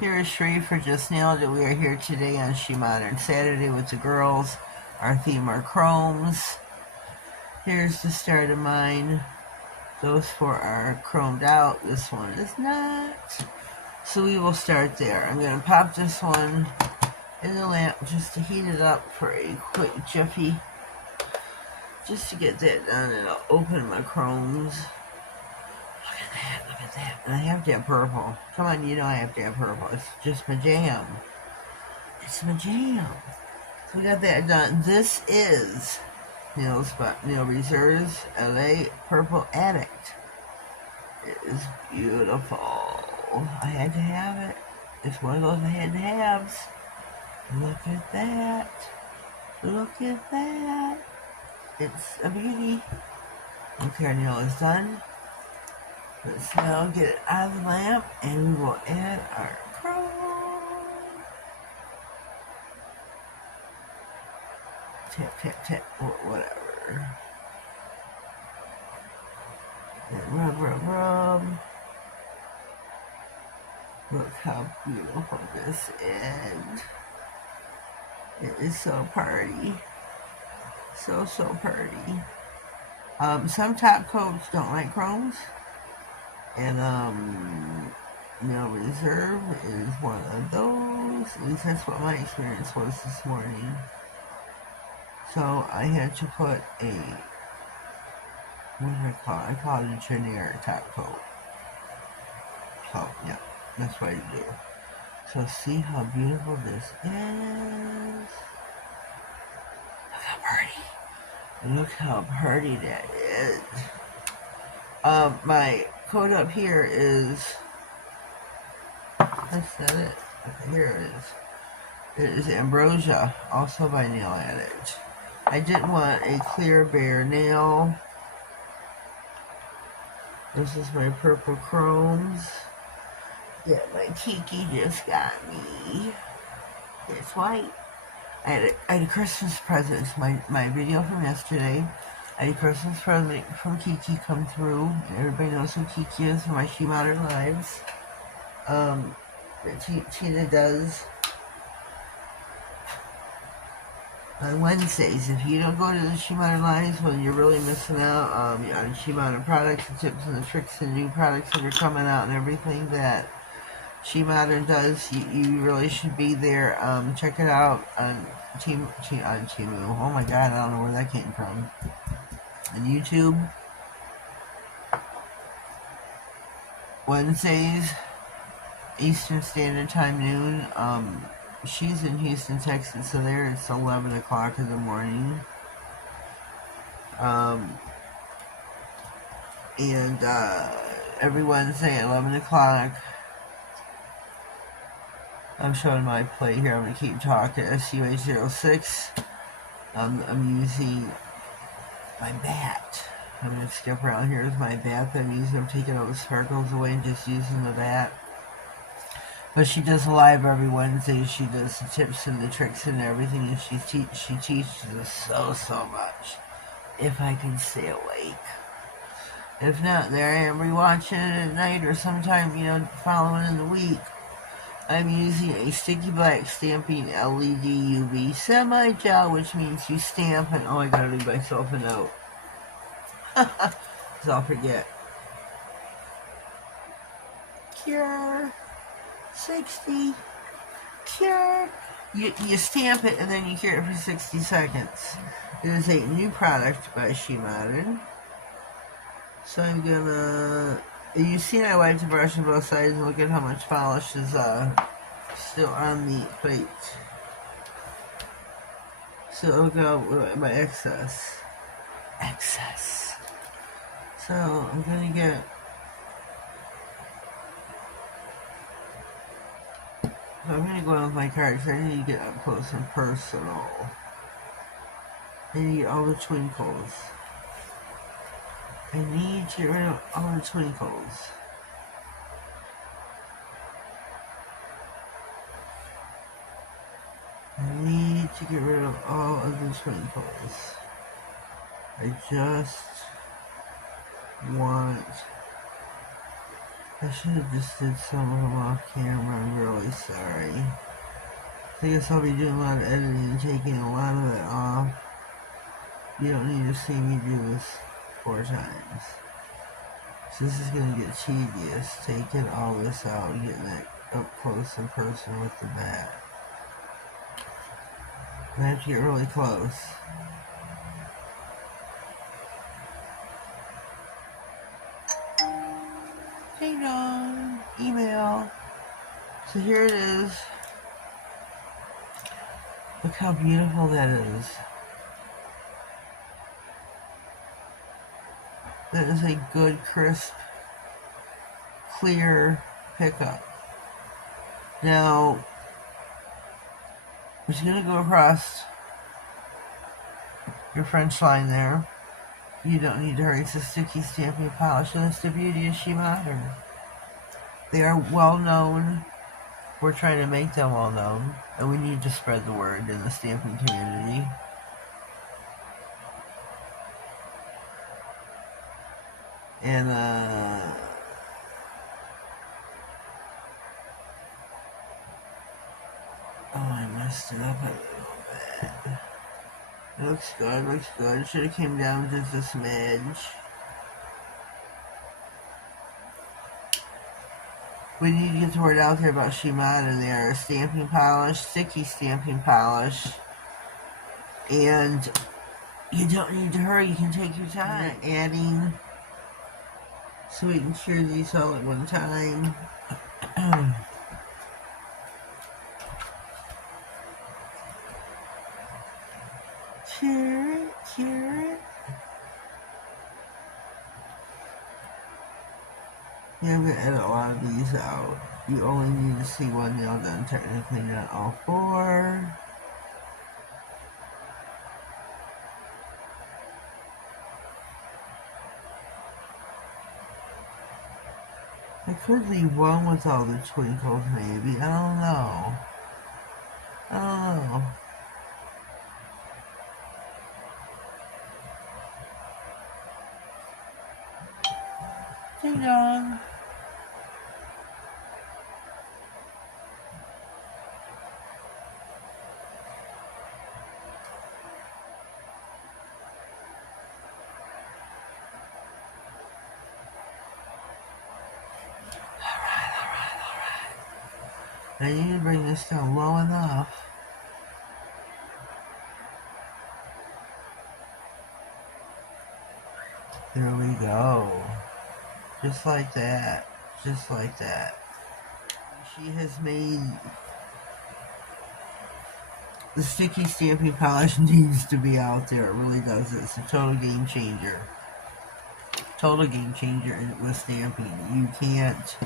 Here is Shree for Just Nailed It. We are here today on SheModern Saturday with the girls. Our theme are chromes. Here's the start of mine. Those four are chromed out. This one is not. So we will start there. I'm going to pop this one in the lamp just to heat it up for a quick jiffy. Just to get that done, and I'll open my chromes. Look at that, look at that. And I have to have purple. Come on, you know I have to have purple. It's just my jam. It's my jam. So we got that done. This is Nail Reserves LA Purple Addict. It is beautiful. I had to have it. It's one of those I had to haves. Look at that. Look at that. It's a beauty. Okay, our nail is done. Let's now get it out of the lamp and we will add our chrome. Tap, tap, tap, or whatever. And rub, rub, rub. Look how beautiful this is. It is so pretty. So pretty. Some top coats don't like chromes. And Nail Reserve is one of those. At least that's what my experience was this morning. So I had to put a, what do I call it? I call it a generic top coat. So yeah, that's what I do. So see how beautiful this is. Look how pretty. Look how pretty that is. My coat up here is, that's not it. Okay, here it is. It is Ambrosia, also by Nailed It. I didn't want a clear bare nail. This is my purple chromes that my Kiki just got me. It's white. I had a Christmas present. My video from yesterday. I had a Christmas present from Kiki come through. Everybody knows who Kiki is from my SheModern Lives. That Tina does on Wednesdays. If you don't go to the SheModern Lives, well, you're really missing out on SheModern products, the tips and the tricks and new products that are coming out and everything that SheModern does. You really should be there. Check it out on Timu. Oh my God, I don't know where that came from. On YouTube. Wednesdays, Eastern Standard Time, noon. She's in Houston, Texas, so there it's 11 o'clock in the morning. And every Wednesday at 11 o'clock, I'm showing my plate here. I'm going to keep talking. SUH06. I'm using my bat. I'm going to skip around. Here's my bat that I'm using. I'm taking all the sparkles away and just using the bat. But she does a live every Wednesday. She does the tips and the tricks and everything. And she teaches us so much. If I can stay awake. If not, there I am rewatching it at night or sometime, following in the week. I'm using a sticky black stamping LED UV semi-gel, which means you stamp and, oh, I gotta leave myself a note. Because I'll forget. Cure. 60. Cure. You stamp it and then you cure it for 60 seconds. It is a new product by SheModern. So I'm gonna... You've seen I wiped the brush on both sides and look at how much polish is still on the plate. So look at my excess. So I'm gonna get... I'm gonna go in with my card because I need to get up close and personal. I need all the twinkles. I need to get rid of all the twinkles. I need to get rid of all of the twinkles. I just want. I should have just did some of them off camera. I'm really sorry. I guess I'll be doing a lot of editing and taking a lot of it off. You don't need to see me do this 4 times. So this is going to get tedious, taking all this out and getting it up close in person with the bat. I have to get really close. Ding dong, email. So here it is. Look how beautiful that is. That is a good, crisp, clear pickup. Now, I'm just going to go across your French line there. You don't need to hurry. It's a sticky stamping polish, and that's the beauty of SheModern. They are well known. We're trying to make them well known, and we need to spread the word in the stamping community. And oh, I messed it up a little bit. It looks good, looks good. Should have came down just a smidge. We need to get the word out there about SheModern. They are a stamping polish, sticky stamping polish. And you don't need to hurry, you can take your time. Adding, so we can cure these all at one time. Cure it, cure it. Yeah, I'm going to edit a lot of these out. You only need to see one nail done, technically not all 4. I could leave one with all the twinkles, maybe. I don't know. Ding dong. I need to bring this down low enough. There we go. Just like that. Just like that. She has made the sticky stamping polish needs to be out there. It really does. It's a total game changer. Total game changer with stamping. You can't.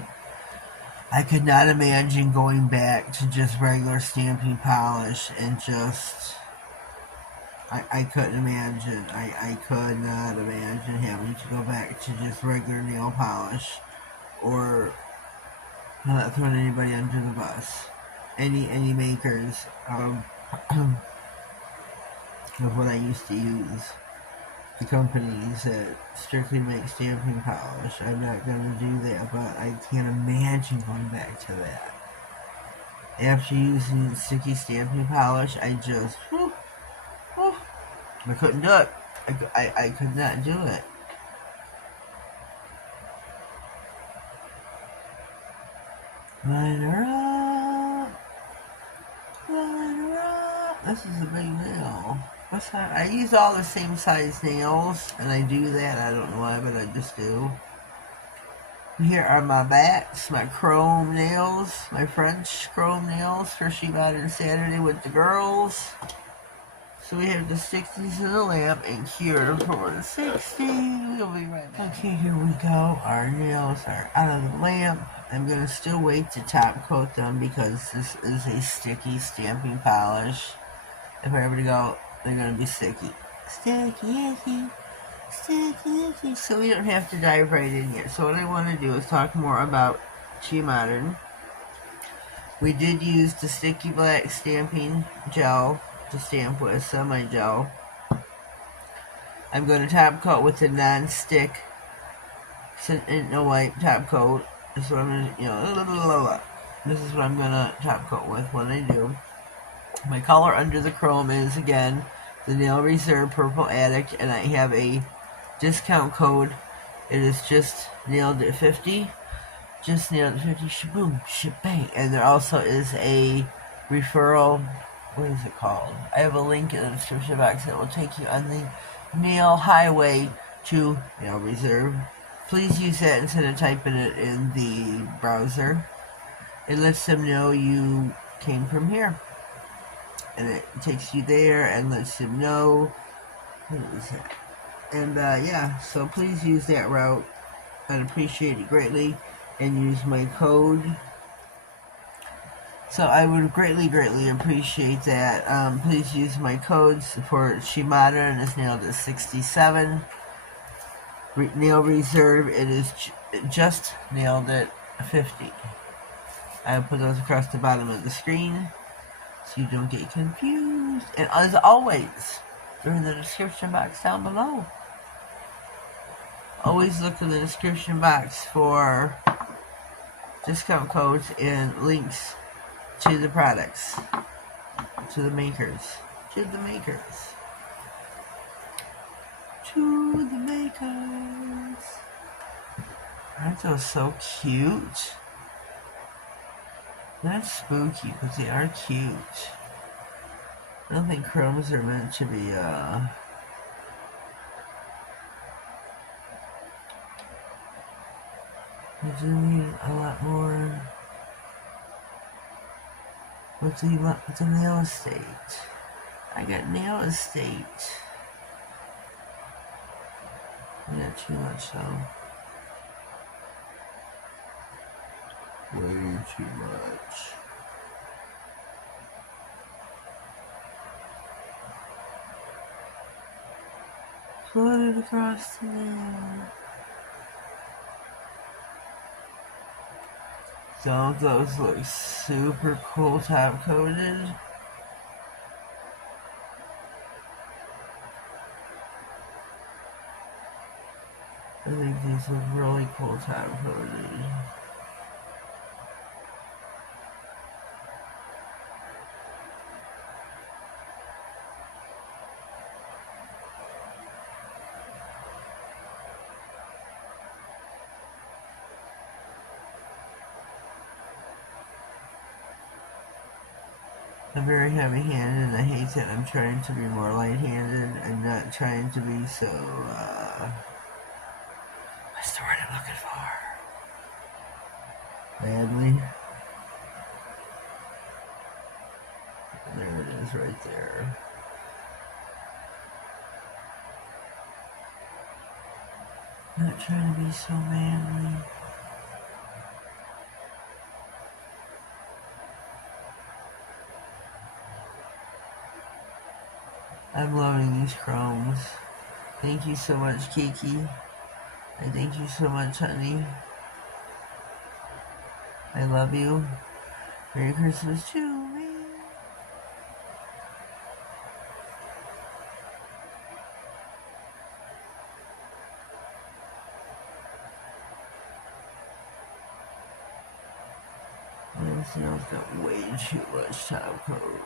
I could not imagine going back to just regular stamping polish and just. I couldn't imagine. I could not imagine having to go back to just regular nail polish, or I'm not throwing anybody under the bus. Any makers of what I used to use, the companies that strictly make stamping polish. I'm not going to do that, but I can't imagine going back to that. After using sticky stamping polish, I just, I couldn't do it. I could not do it. Line her up. Line her up. This is a big nail. I use all the same size nails, and I do that. I don't know why, but I just do. Here are my bats, my chrome nails, my French chrome nails for SheModern Saturday with the girls. So we have to stick these in the lamp and cure for the 60. We'll be right back. Okay, here we go. Our nails are out of the lamp. I'm going to still wait to top coat them because this is a sticky stamping polish. If I ever go, they're going to be sticky. Sticky, sticky. So we don't have to dive right in here. So what I want to do is talk more about SheModern. We did use the sticky black stamping gel to stamp with, semi-gel. I'm going to top coat with the non-stick no white top coat. This is what I'm gonna, this is what I'm gonna top coat with when I do. My color under the chrome is, again, the Nail Reserve Purple Addict, and I have a discount code. It is Just Nailed It 50. Just Nailed It 50. Shaboom, shabang. And there also is a referral. What is it called? I have a link in the description box that will take you on the nail highway to Nail Reserve. Please use that instead of typing it in the browser. It lets them know you came from here. And it takes you there and lets them know. What is it? And yeah, so please use that route. I'd appreciate it greatly. And use my code. So I would greatly, greatly appreciate that. Please use my codes for SheModern. It's nailed at 67. Nail Reserve, it is Just Nailed It 50. I will put those across the bottom of the screen so you don't get confused. And as always, they're in the description box down below. Always look in the description box for discount codes and links to the products, to the makers. Aren't those so cute? That's spooky, but they are cute. I don't think chromes are meant to be, they do need a lot more with the nail estate. I got nail estate. Not too much though. Way too much. Floated across the nail. Don't those look super cool top coated? I think these look really cool top coated. I'm very heavy-handed, and I hate that I'm trying to be more light-handed. I'm not trying to be so, what's the word I'm looking for? Badly. There it is right there. Not trying to be so manly. I'm loving these chromes. Thank you so much, Kiki. And thank you so much, honey. I love you. Merry Christmas to me. This nail's got way too much top coat.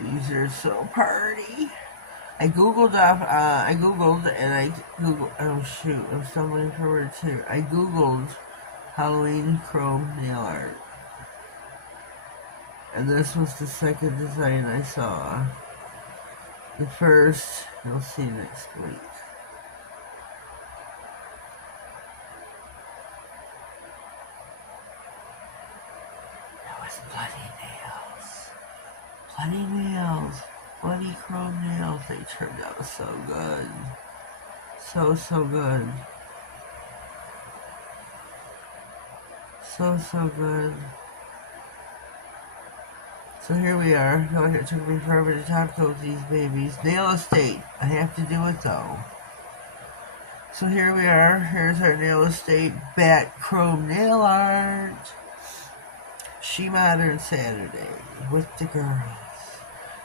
These are so party. I googled oh shoot, I'm stumbling for words here. I googled Halloween chrome nail art. And this was the second design I saw. The first, you'll see next week. That was bloody nails. Bloody nails. Bloody chrome nails. They turned out so good. So good. So good. So here we are. It took me forever to top coat these babies. Nail estate. I have to do it though. So here we are. Here's our nail estate back chrome nail art. SheModern Saturday with the girls.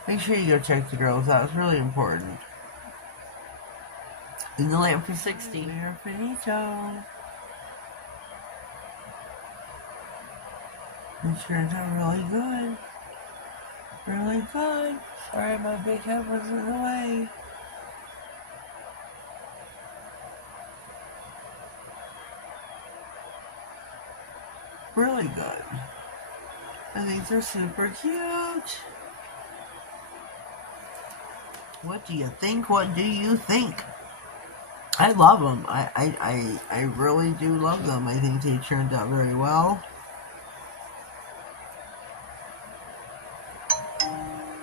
Make sure you go check the girls out. It's really important. In the lamp for 60. We're finito. It turned out really good. Really good. Sorry my big head was in the way. Really good. I think they're super cute. What do you think? What do you think? I love them. I really do love them. I think they turned out very well.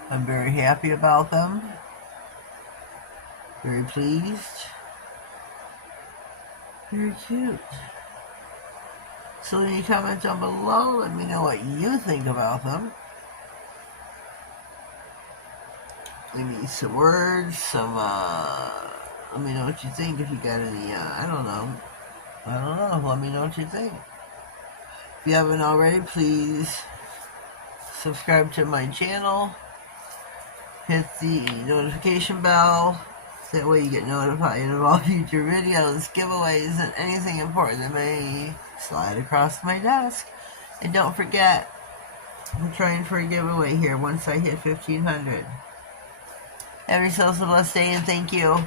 I'm very happy about them. Very pleased. Very cute. So leave a comment down below. Let me know what you think about them. Leave me some words, let me know what you think. If you got any, I don't know. Let me know what you think. If you haven't already, please subscribe to my channel. Hit the notification bell. That way you get notified of all future videos, giveaways, and anything important that may slide across my desk. And don't forget, I'm trying for a giveaway here once I hit 1,500. Have yourselves a blessed day and thank you.